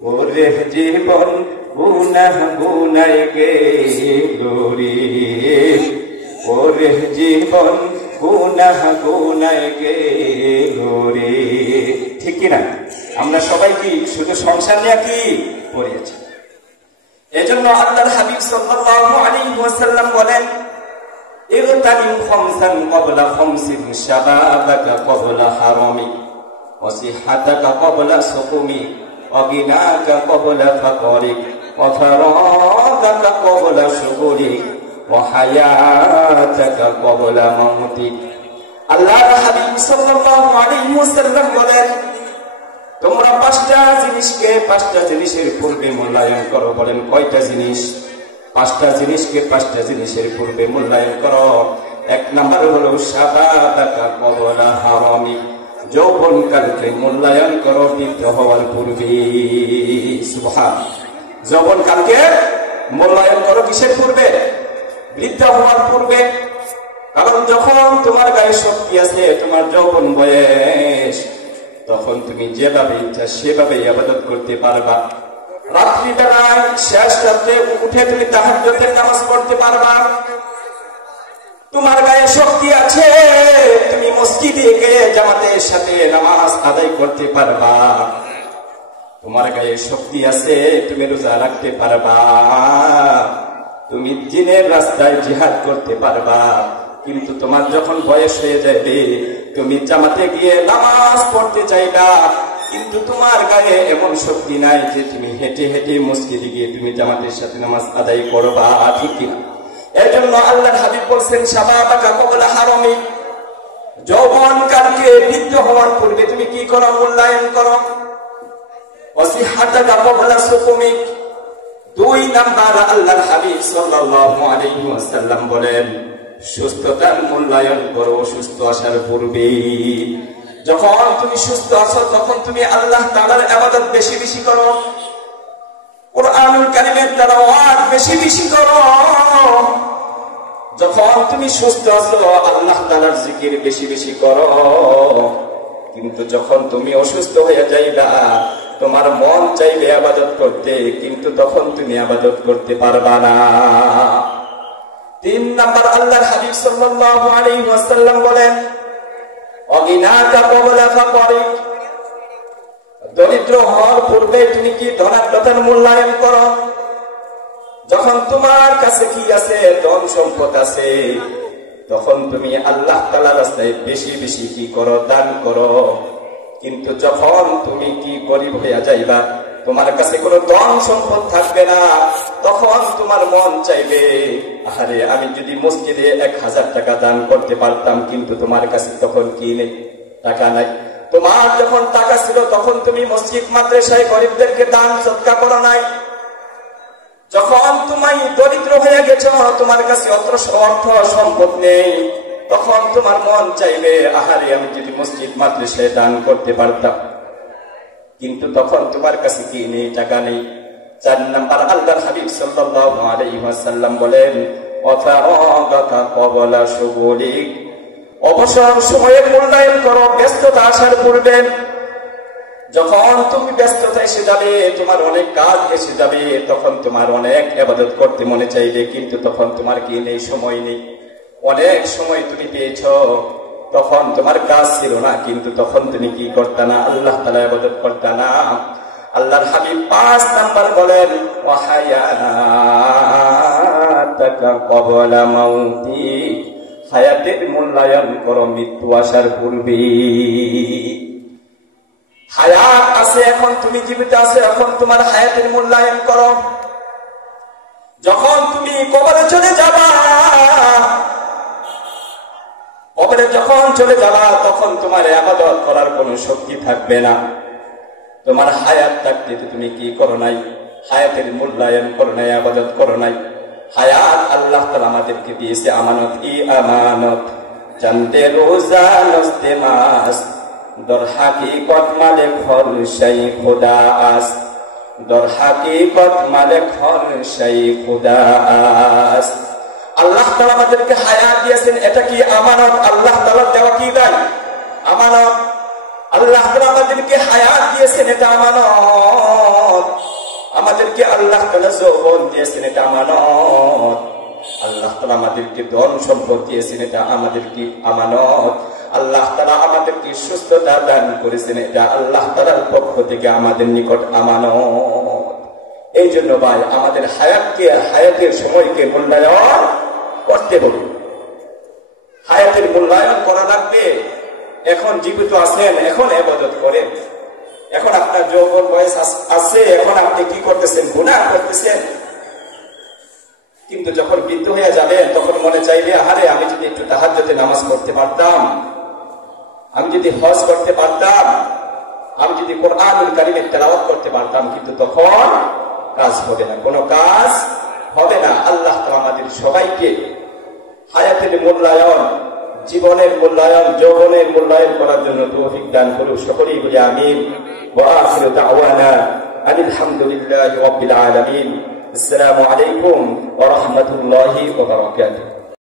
ওরে জীবন গুনাহ গুনায় গেল রে, ওরে জীবন গুনাহ গুনায় গেল রে। ঠিক কিনা? আমরা সবাই কি শুধু সংসার নিয়ে কি পড়েছি? এজন্য আল্লাহর হাবিব সাল্লাল্লাহু আলাইহি ওয়াসাল্লাম বলেন, ইগতানিম খামসান ক্বাবলা খামসিন, শাবাবাকা ক্বাবলা হারামি, ওয়া সিহহাতাকা ক্বাবলা সুকুমি, ওয়া গিনাকা ক্বাবলা ফাকরিক, ওয়া ফারাগাকা ক্বাবলা শুগুলিক, ওয়া হায়াতাকা ক্বাবলা মাউতিক। আল্লাহর হাবিব সাল্লাল্লাহু আলাইহি ওয়াসাল্লাম বলেন, তোমরা পাঁচটা জিনিসের পূর্বে মূল্যায়ন করো। বলেন কয়টা জিনিস? পাঁচটা জিনিসকে পাঁচটা জিনিসের পূর্বে মূল্যায়ন করো। এক নাম্বার হলো শাবাবাকা ক্বাবলা হারামি, যৌবনকালকে মূল্যায়ন করো বৃদ্ধ হওয়ার পূর্বে। সুবহানাল্লাহ। যৌবনকালকে মূল্যায়ন করো কিসের পূর্বে? বৃদ্ধ হওয়ার পূর্বে। কারণ যখন তোমার গায়ে শক্তি আছে, তোমার যৌবন বয়স, তখন তুমি যেভাবে ইচ্ছা সেভাবে ইবাদত করতে পারবা। রাত্রিবেলায় শেষ রাত্রে উঠে তুমি তাহাজ্জুদের নামাজ পড়তে পারবা। তোমার গায়ে শক্তি আছে, তুমি মসজিদে গিয়ে জামাতের সাথে নামাজ আদায় করতে পারবা। তোমার গায়ে শক্তি আছে, তুমি রোজা রাখতে পারবা। তুমি জিনের রাস্তায় জিহাদ করতে পারবা। কিন্তু তোমার যখন বয়স হয়ে যাবে, তুমি জামাতে গিয়ে নামাজ পড়তে চাইবা, কিন্তু তোমার গায়ে এমন শক্তি নাই যে তুমি হেঁটে হেঁটে মসজিদে গিয়ে তুমি জামাতের সাথে নামাজ আদায় করবা। ঠিক কিনা? এর জন্য আল্লাহর হাবিব বলছেন, শাবাবাকা ক্বাবলা হারামি, যৌবনকালকে বৃদ্ধ হওয়ার পূর্বে তুমি কি করো? মূল্যায়ন করো। ওয়া সিহহাতাকা ক্বাবলা সুকুমি, দুই নাম্বার আল্লাহর হাবিব সাল্লাল্লাহু আলাইহি ওয়াসাল্লাম বলেন, সুস্থতার মূল্যায়ন করো সুস্থ আসার পূর্বে। যখন তুমি সুস্থ আছো তখন তুমি আল্লাহ তাআলার ইবাদত বেশি বেশি করো, কুরআনুল কারীমের তেলাওয়াত বেশি বেশি করো। যখন তুমি সুস্থ আছো আল্লাহ তাআলার জিকির বেশি বেশি করো। কিন্তু যখন তুমি অসুস্থ হয়ে যাইবা, তোমার মন চাইবে ইবাদত করতে, কিন্তু তখন তুমি ইবাদত করতে পারবা না। তিন নাম্বার আল্লাহর হাবিব সাল্লাল্লাহু আলাইহি ওয়াসাল্লাম বলেন, অগিনাকা ক্বাবলা ফাকরিক, দরিদ্র হওয়ার পূর্বে তুমি কি ধনাঢ্যতার মূল্যায়ন করো। যখন তোমার কাছে কি আছে, ধন সম্পদ আছে, তখন তুমি আল্লাহ তাআলার রাস্তায় বেশি বেশি কি করো? দান করো। কিন্তু যখন তুমি কি গরিব হয়ে যাইবা, তোমার কাছে কোনো ধন সম্পদ থাকবে না, তখন তোমার মন চাইবে, আরে আমি যদি মসজিদে 1000 টাকা দান করতে পারতাম, কিন্তু তোমার কাছে তখন কি নেই? টাকা নাই। তোমার যখন টাকা ছিল তখন তুমি মসজিদ মাদ্রাসায় গরিবদেরকে দান সদকা করো নাই। যখন তুমি দরিদ্র হয়ে গেছো, তোমার কাছে অর্থ সম্পদ নেই, তখন তোমার মন চাইবে, আহারে আমি যদি মসজিদ মাদ্রাসায় দান করতে পারতাম, কিন্তু তখন তোমার কাছে কি নেই? টাকা নেই। চার নাম্বার আল্লাহর হাবিব সাল্লাল্লাহু আলাইহি ওয়াসাল্লাম বলেন, ওয়াফারাগাকা ক্বাবলা শুগুলিক, অবসর সময়ের মূল্যায়ন করো ব্যস্ততা আসার পূর্বে। যখন তুমি ব্যস্ততা এসে যাবে, তোমার অনেক কাজ এসে যাবে, তখন তোমার অনেক ইবাদত করতে মনে চাইবে, কিন্তু তখন তোমার কি নেই? সময় নেই। অনেক সময় তুমি পেয়েছো, তখন তোমার কাজ ছিল না, কিন্তু তখন তুমি কি করতে না? আল্লাহ তাআলা ইবাদত করতে না। আল্লাহর হাবিব 5 নাম্বার বলেন, ওয়া হায়াতাকা ক্বাবলা মাউতি, হায়াতের মূল্যায়ন করো মৃত্যু আসার পূর্বে। হায়াত আছে, এখন তুমি জীবিত আছো, এখন তোমার হায়াতের মূল্যায়ন করো। যখন তুমি কবরে চলে যাবা, কবরে যখন চলে যাবা, তখন তোমার ইবাদত করার কোনো শক্তি থাকবে না। তোমার হায়াত থাকতে তুমি কি করো নাই? হায়াতের মূল্যায়ন করো নাই, ইবাদত করো নাই। হায়াত আল্লাহ তাআলা আমাদেরকে দিয়েছে আমানত। ই আমানত জানতে রোজা নস্তে মাস, দর হাকিকত মালিক হল সেই খোদা আস, দর হাকিকত মালিক হল সেই খোদা আস। আল্লাহ তাআলা আমাদেরকে হায়াত দিয়েছেন, এটা কি আমানত? আল্লাহ তাআলা দেওয়া কি দায়? আমানত। আল্লাহ তাআলা আমাদেরকে হায়াত দিয়েছেন, এটা আমানত। আমাদেরকে আল্লাহ তাআলা যৌবন দিয়েছেন, এটা আমানত। আল্লাহ তাআলা আমাদেরকে ধন সম্পদ দিয়েছেন, এটা আমাদেরকে আমানত। আল্লাহ তাআলা আমাদেরকে সুস্থতা দান করেছেন, এটা আল্লাহ তাআলার পক্ষ থেকে আমাদের নিকট আমানত। এই জন্য ভাই আমাদের হায়াতের সময়কে মূল্যায়ন করতে হবে। হায়াতের মূল্যায়ন করা লাগবে। এখন জীবিত আছেন, এখন ইবাদত করেন। এখন আপনার যৌবন বয়স আছে, এখন আপনি কি করতেছেন? গুনাহ করতেছেন। কিন্তু যখন বৃদ্ধ হয়ে যাবেন তখন মনে চাইবে, আরে আমি যদি একটু তাহাজ্জুদে নামাজ পড়তে পারতাম, আমি যদি হজ করতে পারতাম, আমি যদি কোরআনুল কারীমের তেলাওয়াত করতে পারতাম। কিন্তু তখন কাজ হবে না, কোনো কাজ হবে না। আল্লাহ তাআলা আমাদের সবাইকে হায়াতের মূল্যায়ন, জীবনের মূল্যায়ন, যৌবনের মূল্যায়ন করার জন্য তৌফিক দান করুন। সকলেই বলি আমিন। ওয়া আখিরু দাওয়ানা আনিল হামদুলিল্লাহি রাব্বিল আলামিন। আসসালামু আলাইকুম ওয়া রাহমাতুল্লাহি ওয়া বারাকাতুহু।